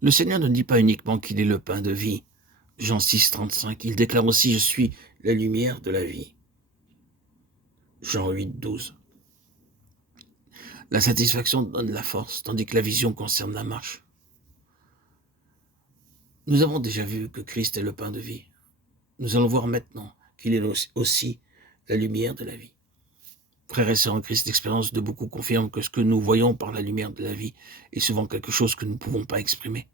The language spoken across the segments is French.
Le Seigneur ne dit pas uniquement qu'il est le pain de vie. Jean 6, 35, il déclare aussi « Je suis la lumière de la vie ». Jean 8, 12. La satisfaction donne la force, tandis que la vision concerne la marche. Nous avons déjà vu que Christ est le pain de vie. Nous allons voir maintenant qu'il est aussi la lumière de la vie. Frères et sœurs en Christ, l'expérience de beaucoup confirme que ce que nous voyons par la lumière de la vie est souvent quelque chose que nous ne pouvons pas exprimer.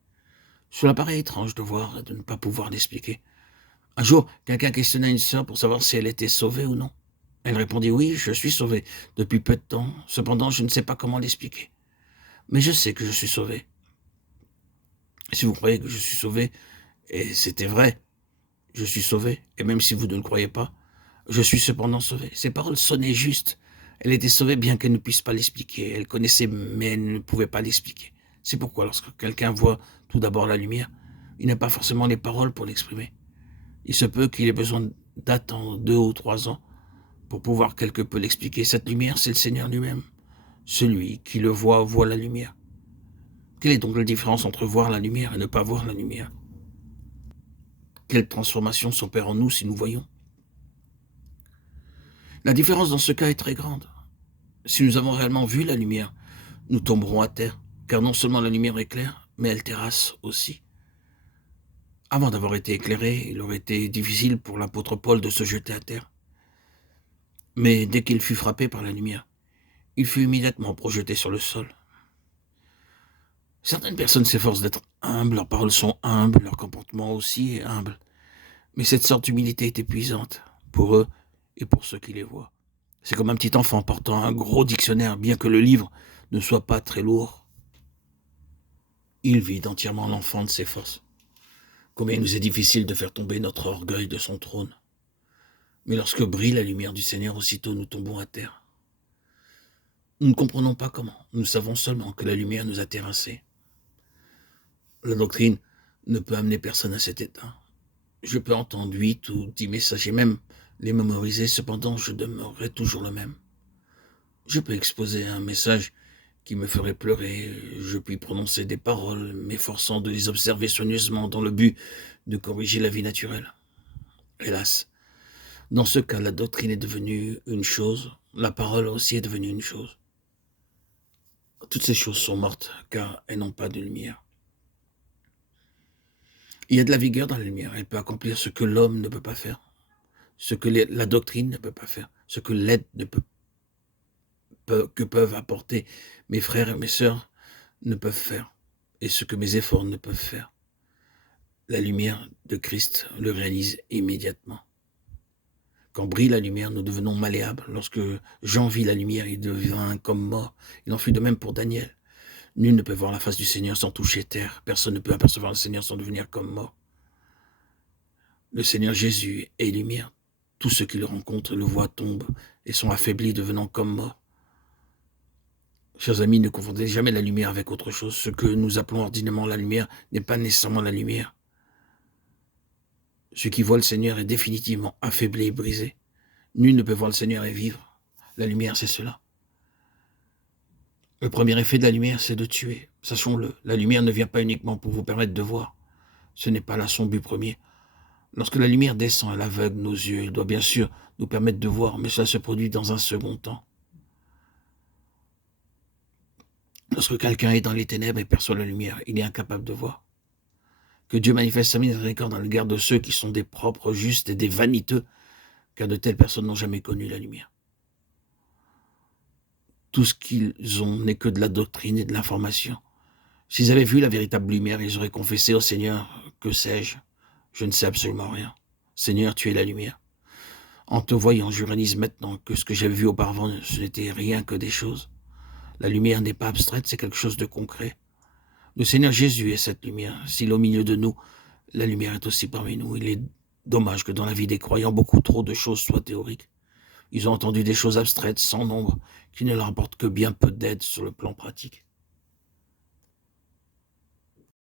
Cela paraît étrange de voir et de ne pas pouvoir l'expliquer. Un jour, quelqu'un questionna une sœur pour savoir si elle était sauvée ou non. Elle répondit « Oui, je suis sauvée depuis peu de temps. Cependant, je ne sais pas comment l'expliquer. Mais je sais que je suis sauvée. » Si vous croyez que je suis sauvé, et c'était vrai, je suis sauvé, et même si vous ne le croyez pas, je suis cependant sauvé. Ces paroles sonnaient justes. Elle était sauvée bien qu'elle ne puisse pas l'expliquer. Elle connaissait, mais elle ne pouvait pas l'expliquer. C'est pourquoi lorsque quelqu'un voit tout d'abord la lumière, il n'a pas forcément les paroles pour l'exprimer. Il se peut qu'il ait besoin d'attendre 2 ou 3 ans pour pouvoir quelque peu l'expliquer. Cette lumière, c'est le Seigneur lui-même. Celui qui le voit la lumière. Quelle est donc la différence entre voir la lumière et ne pas voir la lumière? Quelle transformation s'opère en nous si nous voyons? La différence dans ce cas est très grande. Si nous avons réellement vu la lumière, nous tomberons à terre, car non seulement la lumière éclaire, mais elle terrasse aussi. Avant d'avoir été éclairé, il aurait été difficile pour l'apôtre Paul de se jeter à terre. Mais dès qu'il fut frappé par la lumière, il fut immédiatement projeté sur le sol. Certaines personnes s'efforcent d'être humbles, leurs paroles sont humbles, leur comportement aussi est humble. Mais cette sorte d'humilité est épuisante pour eux et pour ceux qui les voient. C'est comme un petit enfant portant un gros dictionnaire, bien que le livre ne soit pas très lourd. Il vide entièrement l'enfant de ses forces. Combien il nous est difficile de faire tomber notre orgueil de son trône. Mais lorsque brille la lumière du Seigneur, aussitôt nous tombons à terre. Nous ne comprenons pas comment. Nous savons seulement que la lumière nous a terrassés. La doctrine ne peut amener personne à cet état. Je peux entendre 8 ou 10 messages et même les mémoriser, cependant je demeurerai toujours le même. Je peux exposer un message qui me ferait pleurer, je puis prononcer des paroles, m'efforçant de les observer soigneusement dans le but de corriger la vie naturelle. Hélas, dans ce cas, la doctrine est devenue une chose, la parole aussi est devenue une chose. Toutes ces choses sont mortes, car elles n'ont pas de lumière. Il y a de la vigueur dans la lumière, elle peut accomplir ce que l'homme ne peut pas faire, ce que la doctrine ne peut pas faire, ce que l'aide que peuvent apporter mes frères et mes sœurs ne peuvent faire, et ce que mes efforts ne peuvent faire. La lumière de Christ le réalise immédiatement. Quand brille la lumière, nous devenons malléables. Lorsque Jean vit la lumière, il devint comme mort. Il en fut de même pour Daniel. Nul ne peut voir la face du Seigneur sans toucher terre. Personne ne peut apercevoir le Seigneur sans devenir comme mort. Le Seigneur Jésus est lumière. Tous ceux qui le rencontrent le voient tombent et sont affaiblis, devenant comme morts. Chers amis, ne confondez jamais la lumière avec autre chose. Ce que nous appelons ordinairement la lumière n'est pas nécessairement la lumière. Celui qui voit le Seigneur est définitivement affaibli et brisé. Nul ne peut voir le Seigneur et vivre. La lumière, c'est cela. Le premier effet de la lumière, c'est de tuer. Sachons-le, la lumière ne vient pas uniquement pour vous permettre de voir. Ce n'est pas là son but premier. Lorsque la lumière descend, elle aveugle nos yeux. Elle doit bien sûr nous permettre de voir, mais cela se produit dans un second temps. Lorsque quelqu'un est dans les ténèbres et perçoit la lumière, il est incapable de voir. Que Dieu manifeste sa miséricorde dans l'égard de ceux qui sont des propres justes et des vaniteux, car de telles personnes n'ont jamais connu la lumière. Tout ce qu'ils ont n'est que de la doctrine et de l'information. S'ils avaient vu la véritable lumière, ils auraient confessé au Seigneur, que sais-je? Je ne sais absolument rien. Seigneur, tu es la lumière. En te voyant, je réalise maintenant que ce que j'avais vu auparavant, ce n'était rien que des choses. La lumière n'est pas abstraite, c'est quelque chose de concret. Le Seigneur Jésus est cette lumière. S'il est au milieu de nous, la lumière est aussi parmi nous. Il est dommage que dans la vie des croyants, beaucoup trop de choses soient théoriques. Ils ont entendu des choses abstraites, sans nombre, qui ne leur apportent que bien peu d'aide sur le plan pratique.